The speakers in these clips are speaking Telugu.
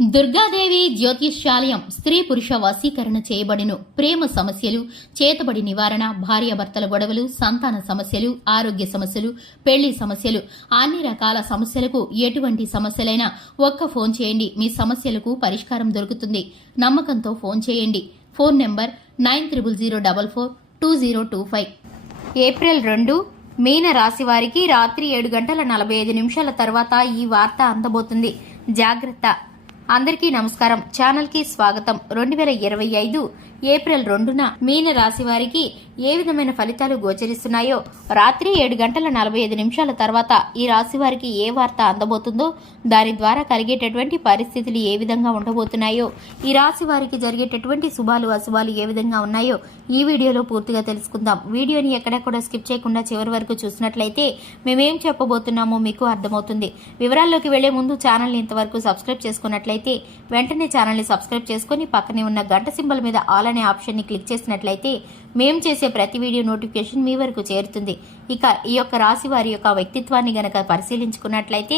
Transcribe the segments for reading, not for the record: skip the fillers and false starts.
దుర్గాదేవి జ్యోతిష్యాలయం స్త్రీ పురుష వశీకరణ చేయబడిను. ప్రేమ సమస్యలు, చేతబడి నివారణ, భార్యాభర్తల గొడవలు, సంతాన సమస్యలు, ఆరోగ్య సమస్యలు, పెళ్లి సమస్యలు, అన్ని రకాల సమస్యలకు ఎటువంటి సమస్యలైనా ఒక్క ఫోన్ చేయండి, మీ సమస్యలకు పరిష్కారం దొరుకుతుంది. నమ్మకంతో ఫోన్ చేయండి. Phone number 9004420025. ఏప్రిల్ 2 మీన రాశి వారికి రాత్రి 7:45 తర్వాత ఈ వార్త అందబోతుంది. జాగ్రత్త. అందరికీ నమస్కారం. ఛానల్ కి స్వాగతం. 2025 ఏప్రిల్ 2న మీన రాశి వారికి ఏ విధమైన ఫలితాలు గోచరిస్తున్నాయో, రాత్రి 7:45 తర్వాత ఈ రాశి వారికి ఏ వార్త అందబోతుందో, దాని ద్వారా కలిగేటటువంటి పరిస్థితులు ఏ విధంగా ఉండబోతున్నాయో, ఈ రాశి వారికి జరిగేటటువంటి శుభాలు అశుభాలు ఏ విధంగా ఉన్నాయో ఈ వీడియోలో పూర్తిగా తెలుసుకుందాం. వీడియోని ఎక్కడా స్కిప్ చేయకుండా చివరి వరకు చూసినట్లయితే మేమేం చెప్పబోతున్నామో మీకు అర్థమవుతుంది. వివరాల్లోకి వెళ్లే ముందు ఛానల్ని ఇంతవరకు సబ్స్క్రైబ్ చేసుకున్నట్లయితే వెంటనే ఛానల్ని సబ్స్క్రైబ్ చేసుకుని పక్కనే ఉన్న గంట సింబల్ మీద ఆల్ అనే ఆప్షన్ని క్లిక్ చేసినట్లయితే మేం చేసే ప్రతి వీడియో నోటిఫికేషన్ మీ వరకు చేరుతుంది. ఇక ఈ యొక్క రాశి వారి యొక్క వ్యక్తిత్వాన్ని గనక పరిశీలించుకున్నట్లయితే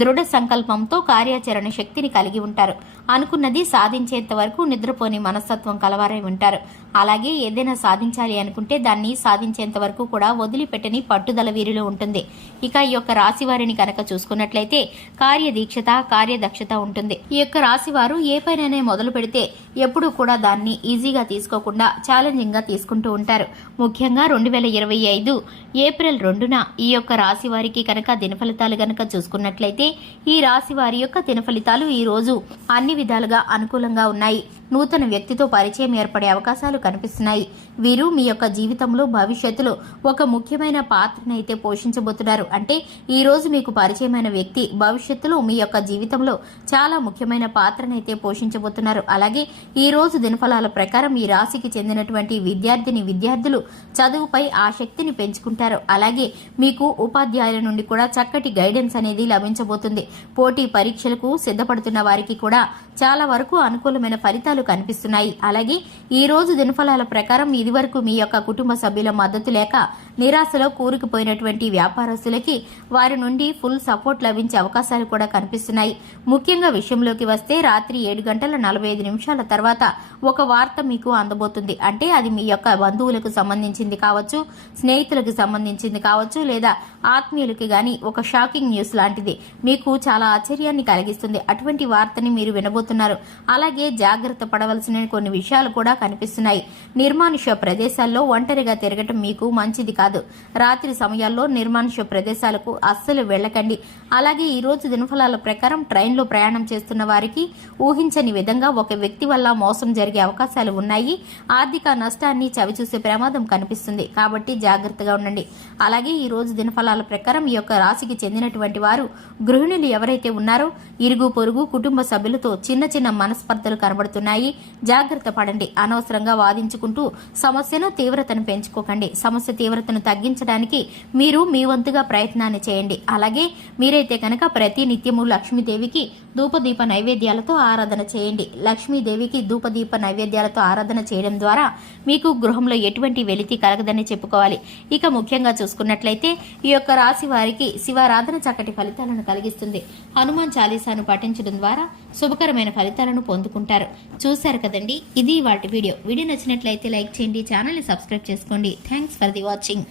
దృఢ సంకల్పంతో కార్యాచరణ శక్తిని కలిగి ఉంటారు. అనుకున్నది సాధించేంత వరకు నిద్రపోని మనస్తత్వం కలవారై ఉంటారు. అలాగే ఏదైనా సాధించాలి అనుకుంటే దాన్ని సాధించేంత వరకు కూడా వదిలిపెట్టని పట్టుదల వీరిలో ఉంటుంది. ఇక ఈ యొక్క రాశి వారిని కనుక చూసుకున్నట్లయితే కార్యదీక్షత, కార్యదక్షత ఉంటుంది. ఈ యొక్క రాశి వారు ఏ పైననే మొదలు పెడితే ఎప్పుడూ కూడా దాన్ని ఈజీగా తీసుకోకుండా ఛాలెంజింగ్ గా తీసుకుంటూ ఉంటారు. ముఖ్యంగా 2025 ఏప్రిల్ 2న ఈ యొక్క రాశి వారికి కనుక దినఫలితాలు గనక చూసుకున్నట్లయితే ఈ రాశి వారి యొక్క దినఫలితాలు ఈ రోజు అన్ని విధాలుగా అనుకూలంగా ఉన్నాయి. నూతన వ్యక్తితో పరిచయం ఏర్పడే అవకాశాలు కనిపిస్తున్నాయి. వీరు మీ యొక్క జీవితంలో భవిష్యత్తులో ఒక ముఖ్యమైన పాత్రనైతే పోషించబోతున్నారు. అంటే ఈ రోజు మీకు పరిచయమైన వ్యక్తి భవిష్యత్తులో మీ యొక్క జీవితంలో చాలా ముఖ్యమైన పాత్రనైతే పోషించబోతున్నారు. అలాగే ఈ రోజు దినఫలాల ప్రకారం ఈ రాశికి చెందినటువంటి విద్యార్థులు చదువుపై ఆసక్తిని పెంచుకుంటారు. అలాగే మీకు ఉపాధ్యాయుల నుండి కూడా చక్కటి గైడెన్స్ అనేది లభించబోతుంది. పోటీ పరీక్షలకు సిద్ధపడుతున్న వారికి కూడా చాలా వరకు అనుకూలమైన ఫలితాలు కనిపిస్తున్నాయి. అలాగే ఈ రోజు దినఫలాల ప్రకారం ఇదివరకు మీ యొక్క కుటుంబ సభ్యుల మద్దతు లేక నిరాశలో కూరుకుపోయినటువంటి వ్యాపారస్తులకి వారి నుండి ఫుల్ సపోర్ట్ లభించే అవకాశాలు కూడా కనిపిస్తున్నాయి. ముఖ్యంగా విషయంలోకి వస్తే రాత్రి 7:45 తర్వాత ఒక వార్త మీకు అందబోతుంది. అంటే అది మీ యొక్క బంధువులకు సంబంధించింది కావచ్చు, స్నేహితులకు సంబంధించింది కావచ్చు, లేదా ఆత్మీయులకి గాని ఒక షాకింగ్ న్యూస్ లాంటిది మీకు చాలా ఆశ్చర్యాన్ని కలిగిస్తుంది. అటువంటి వార్తని మీరు వినబోతున్నారు. అలాగే జాగ్రత్త పడవలసిన కొన్ని విషయాలు కూడా కనిపిస్తున్నాయి. నిర్మానుష్య ప్రదేశాల్లో ఒంటరిగా తిరగటం మీకు మంచిది కాదు. రాత్రి సమయాల్లో నిర్మానుష్య ప్రదేశాలకు అస్సలు వెళ్ళకండి. అలాగే ఈ రోజు దినఫలాల ప్రకారం ట్రైన్లో ప్రయాణం చేస్తున్న వారికి ఊహించని విధంగా ఒక వ్యక్తి వల్ల మోసం జరిగే అవకాశాలు ఉన్నాయి. ఆర్థిక నష్టాన్ని చవిచూసే ప్రమాదం కనిపిస్తుంది. కాబట్టి జాగ్రత్తగా ఉండండి. అలాగే ఈ రోజు దినఫలాల ప్రకారం ఈ యొక్క రాశికి చెందినటువంటి వారు గృహిణులు ఎవరైతే ఉన్నారో ఇరుగు పొరుగు కుటుంబ సభ్యులతో చిన్న మనస్పర్ధలు కనబడుతున్నాయి. జాగ్రత్త పడండి. అనవసరంగా వాదించుకుంటూ సమస్యను తీవ్రతను పెంచుకోకండి. సమస్య తీవ్రతను తగ్గించడానికి మీరు మీ వంతుగా ప్రయత్నాన్ని చేయండి. అలాగే మీరైతే కనుక ప్రతి నిత్యము లక్ష్మీదేవికి ధూపదీప నైవేద్యాలతో ఆరాధన చేయండి. లక్ష్మీదేవికి ధూపదీప నైవేద్యాలతో ఆరాధన చేయడం ద్వారా మీకు గృహంలో ఎటువంటి వెలితి కలగదని చెప్పుకోవాలి. ఇక ముఖ్యంగా చూసుకున్నట్లయితే ఈ యొక్క రాశి వారికి శివారాధన చక్కటి ఫలితాలను కలిగిస్తుంది. హనుమాన్ చాలీసాను పఠించడం ద్వారా శుభకరమైన ఫలితాలను పొందుకుంటారు. చూశారు కదండి, ఇది వాటి వీడియో నచ్చినట్లయితే లైక్ చేయండి, ఛానల్ని సబ్స్క్రైబ్ చేసుకోండి. Thanks for the watching.